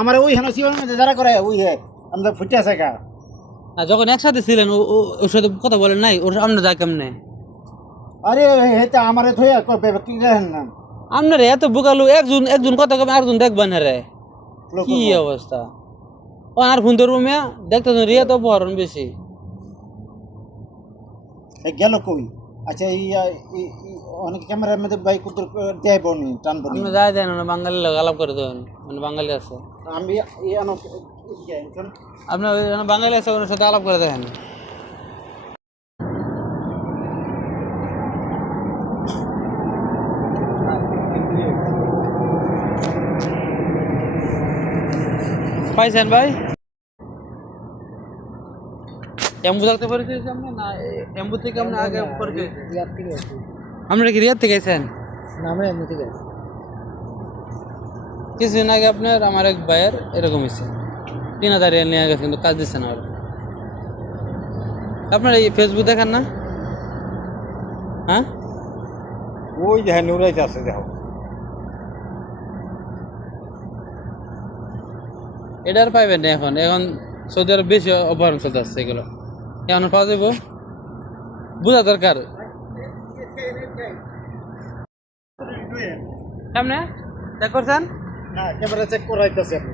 আমার ওই হেন সিওর মধ্যে যারা করে ওই হে আমাদের ফুটে আছে কা না যখন একসাথে ছিলেন ওর সাথে কথা বলেন নাই ওর সামনে যায় কেমনে? আরে হেতে আমারে ধুইয়া করবে কি জানেন না আপনার এত বুকালু একজন একজন কথা কবে আরেকজন দেখবেন না রে, কি অবস্থা? ও আর ফোন ধরবো মিয়া, দেখতে রিয়া তো বহরণ বেশি। গেল কই আচ্ছা অনেক ক্যামেরার মধ্যে বাইক উত্তর দেয় বনি টানবো নি আপনি যাই দেন না বাঙালি লোক আলাপ করে দেবেন, মানে বাঙালি আছে আমি ইয়ানো আপনার বাঙালি আছে ওনার সাথে আলাপ করে দেখেন। পাইছেন ভাই? এম্বু থাকতে পরিচয় হয়েছে আপনার না এম্বু থেকে আপনার আগে পরিচয় হয়েছে? আপনারা কি রিয়াদ থেকে গেছেন? না আমরা এমনি থেকে আছি কিছুদিন আগে আপনার আমার এক ভাইয়ের এরকম হয়েছে, 3000 রিয়াল নিয়ে গেছে কিন্তু কাজ দিচ্ছে না। আপনার এই ফেসবুক দেখেন না? হ্যাঁ ওই যে নুরাইতে আছে দেখো এটা আর পাইবেন না এখন, এখন সৌদি আরব বেশি অপহরণ চলতে আসছে এগুলো, এখন পাওয়া যাবো বোঝা দরকার। সামনে চেক করছেন? না ক্যামেরা চেক করাইতেছে আপনি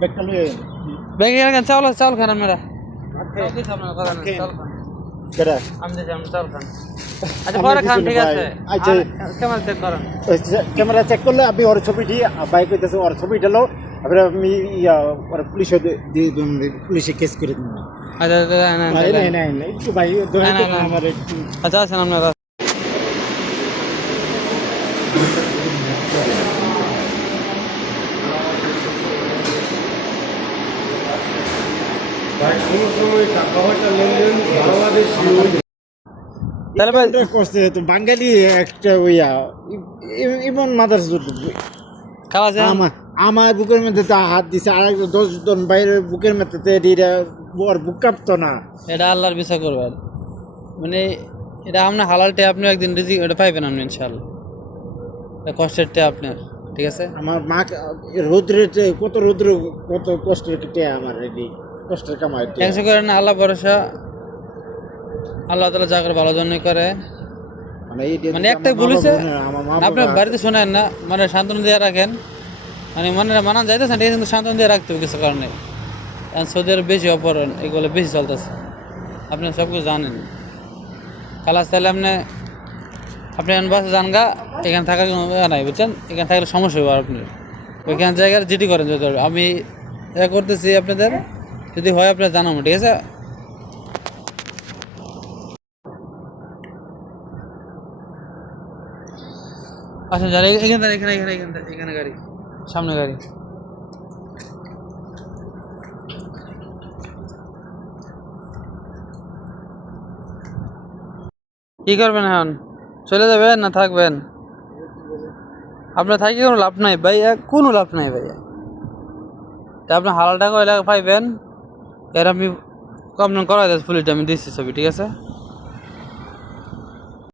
ব্যাগটা লয়ে ব্যাগে গেলেন চাউল চাউল খান আপনারা, আপনার কথা নেই চাউল খান, কেডা আমি দিচ্ছি আপনি চাউল খান। আচ্ছা পরে খান ঠিক আছে, আচ্ছা ক্যামেরা চেক করেন। ক্যামেরা চেক করলে আপনি ওর ছবিটি বাইক হইতেছে ওর ছবিটা লো আপনি আমি ইয়া ওর পুলিশে পুলিশে কেস করে দিন আচ্ছা একটু ভাই আমার একটু আচ্ছা আছেন আপনারা। তাহলে ভাই করছে তো বাঙালি একটা ওইয়া ইমন মাদার খাওয়া যায় আমার বুকের মধ্যে তো হাত দিছে আর 10 জন বাইরের বুকের মধ্যে ওর বুক কাঁপতো না এটা আল্লাহর বিচার করবেন, মানে এটা আপনার হালালটা আপনি একদিন রিজিক এটা পাইবেন আপনি ইনশাআল্লাহ, এটা কষ্টের টে আপনার, ঠিক আছে? আমার মা রৌদ্রে কত রৌদ্র কত কষ্টের টে আমার রেডি কষ্টের কামাই টেনশন করেন না, আল্লাহ ভরসা, আল্লাহ তাআলা যা করে ভালো জন্যই করে। মানে একটাই বলেছে আপনার বাড়িতে শোনেন না, মানে সান্ত্বনা দিয়ে রাখেন, মানে মনে মানান যাইতেছে ঠিক আছে কিন্তু সান্ত্বনা দিয়ে রাখতে হবে কিছু কারণে, কারণ সৌদি আরব বেশি অপহরণ এগুলো বেশি চলতেছে, আপনি সব কিছু জানেন। খালাস তাহলে আপনি বাসে যান গা, এখানে থাকার কোনো নাই বুঝছেন, এখানে থাকলে সমস্যা হবে আপনার, ওইখানে জায়গায় জিটি করেন যদি আমি এ করতেছি আপনাদের, যদি হয় আপনার জানাবো ঠিক আছে? আচ্ছা যারা এখানে এখানে এখানে এখানে এখানে গাড়ি সামনে গাড়ি কি করবেন এখন? চলে যাবেন না থাকবেন? আপনার থাকি কোনো লাভ নাই ভাইয়া, কোনো লাভ নাই ভাইয়া, তা আপনার হালাল টাকা এলাকা পাইবেন, এর আমি কমপ্লেন করা পুলিশটা আমি দিচ্ছি ছবি ঠিক আছে?